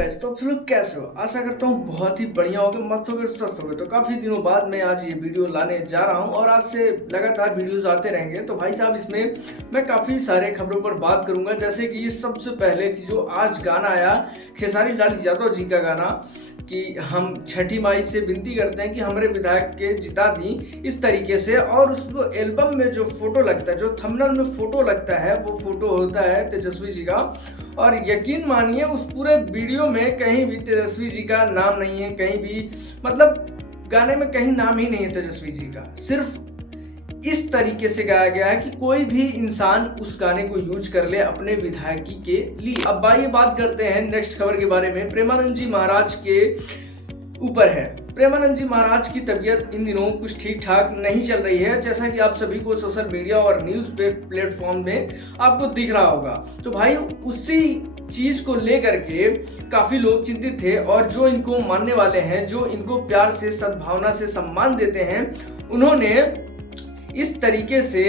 Guys, तो आप लोग कैसे हो? आशा करता हूँ बहुत ही बढ़िया होगे, मस्त होगे, स्वस्थ होगे। तो काफी दिनों बाद मैं आज ये वीडियो लाने जा रहा हूँ और आज से लगातार वीडियोस आते रहेंगे। तो भाई साहब, इसमें मैं काफी सारे खबरों पर बात करूंगा, जैसे कि सबसे पहले जो आज गाना आया खेसारी लाल यादव जी का गाना कि हम छठी माई से विनती करते हैं कि हमारे विधायक के जिता दी, इस तरीके से। और उसको एल्बम में जो फोटो लगता है, जो थंबनेल में फोटो लगता है, वो फोटो होता है तेजस्वी जी का। और यकीन मानिए उस पूरे वीडियो में कहीं भी तेजस्वी जी का नाम नहीं है, कहीं भी मतलब गाने में कहीं नाम ही नहीं है तेजस्वी जी का। सिर्फ इस तरीके से गाया गया है कि कोई भी इंसान उस गाने को यूज कर ले अपने विधायकी के लिए। अब आइए बात करते हैं नेक्स्ट खबर के बारे में। प्रेमानंद जी महाराज के ऊपर है। प्रेमानंद जी महाराज की तबीयत इन दिनों कुछ ठीक ठाक नहीं चल रही है, जैसा कि आप सभी को सोशल मीडिया और न्यूज प्लेटफॉर्म में आपको दिख रहा होगा। तो भाई उसी चीज को लेकर के काफी लोग चिंतित थे, और जो इनको मानने वाले हैं, जो इनको प्यार से, सद्भावना से सम्मान देते हैं, उन्होंने इस तरीके से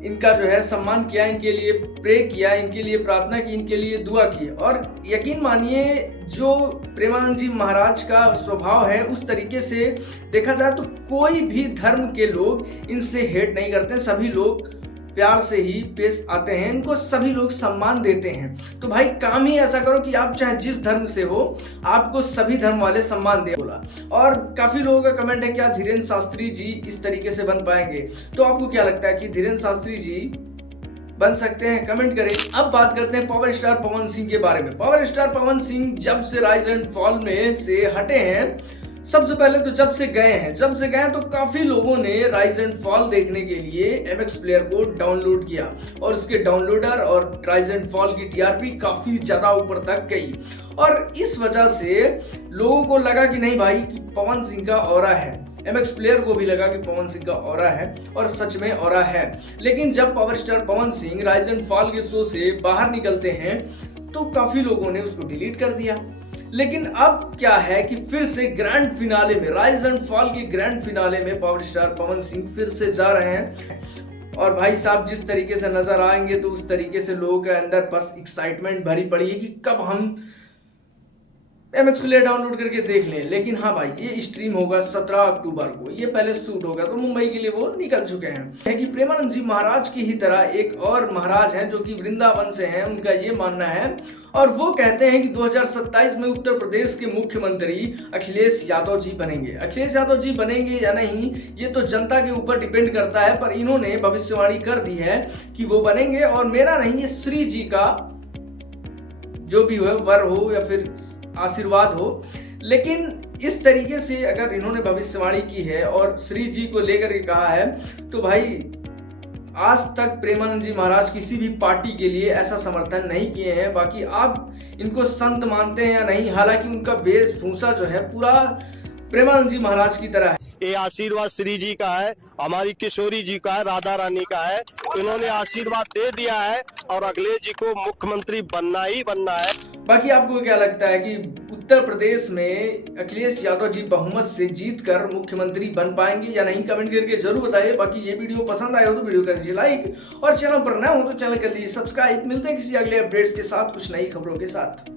इनका जो है सम्मान किया, इनके लिए प्रे किया, इनके लिए प्रार्थना की, इनके लिए दुआ की। और यकीन मानिए जो प्रेमानंद जी महाराज का स्वभाव है, उस तरीके से देखा जाए तो कोई भी धर्म के लोग इनसे हेट नहीं करते, सभी लोग प्यार से ही पेश आते हैं, इनको सभी लोग सम्मान देते हैं। तो भाई काम ही ऐसा करो कि आप चाहे जिस धर्म से हो, आपको सभी धर्म वाले सम्मान दे बोला। और काफी लोगों का कमेंट है क्या धीरेन्द्र शास्त्री जी इस तरीके से बन पाएंगे? तो आपको क्या लगता है कि धीरेन्द्र शास्त्री जी बन सकते हैं? कमेंट करें। अब बात करते हैं पावर स्टार पवन सिंह के बारे में। पावर स्टार पवन सिंह जब से राइज एंड फॉल में से हटे हैं, सबसे पहले तो जब से गए तो काफी लोगों ने राइज एंड फॉल देखने के लिए MX प्लेयर को डाउनलोड किया, और उसके डाउनलोडर और राइज एंड फॉल की TRP काफी ज्यादा ऊपर तक गई। और इस वजह से लोगों को लगा कि नहीं भाई कि पवन सिंह का ऑरा है, MX प्लेयर को भी लगा कि पवन सिंह का ऑरा है, और सच में ऑरा है। लेकिन जब power star Pawan Singh rise and fall के शो से बाहर निकलते हैं तो काफी लोगों ने उसको डिलीट कर दिया। लेकिन अब क्या है कि फिर से ग्रैंड फिनाले में, राइज एंड फॉल के ग्रैंड फिनाले में पावर स्टार पवन सिंह फिर से जा रहे हैं। और भाई साहब जिस तरीके से नजर आएंगे तो उस तरीके से लोगों के अंदर बस एक्साइटमेंट भरी पड़ी है कि कब हम MX प्लेयर डाउनलोड करके देख लें। लेकिन हाँ भाई, ये स्ट्रीम होगा 17 अक्टूबर को, ये पहले शूट होगा, तो मुंबई के लिए वो निकल चुके हैं। है कि प्रेमानंद जी महाराज की ही तरह एक और महाराज हैं जो कि वृंदावन से हैं, उनका ये मानना है, और वो कहते हैं कि 2027 में उत्तर प्रदेश के मुख्यमंत्री अखिलेश यादव जी बनेंगे। अखिलेश यादव जी बनेंगे या नहीं ये तो जनता के ऊपर डिपेंड करता है, पर इन्होंने भविष्यवाणी कर दी है कि वो बनेंगे। और मेरा नहीं, ये श्री जी का जो भी हो, वर हो या फिर आशीर्वाद हो। लेकिन इस तरीके से अगर इन्होंने भविष्यवाणी की है और श्री जी को लेकर के कहा है, तो भाई आज तक प्रेमानंद जी महाराज किसी भी पार्टी के लिए ऐसा समर्थन नहीं किए हैं। बाकी आप इनको संत मानते हैं या नहीं, हालांकि उनका वेशभूषा जो है पूरा प्रेमानंद जी महाराज की तरह है। ये आशीर्वाद श्री जी का है, हमारी किशोरी जी का है, राधा रानी का है। इन्होंने आशीर्वाद दे दिया है और अखिलेश जी को मुख्यमंत्री बनना ही बनना है। बाकी आपको क्या लगता है कि उत्तर प्रदेश में अखिलेश यादव जी बहुमत से जीतकर मुख्यमंत्री बन पाएंगे या नहीं? कमेंट करके जरूर बताइए। बाकी ये वीडियो पसंद आया हो तो वीडियो कर दीजिए लाइक, और चैनल पर नए हो तो चैनल कर लीजिए सब्सक्राइब। मिलते हैं किसी अगले अपडेट्स के साथ, कुछ नई खबरों के साथ।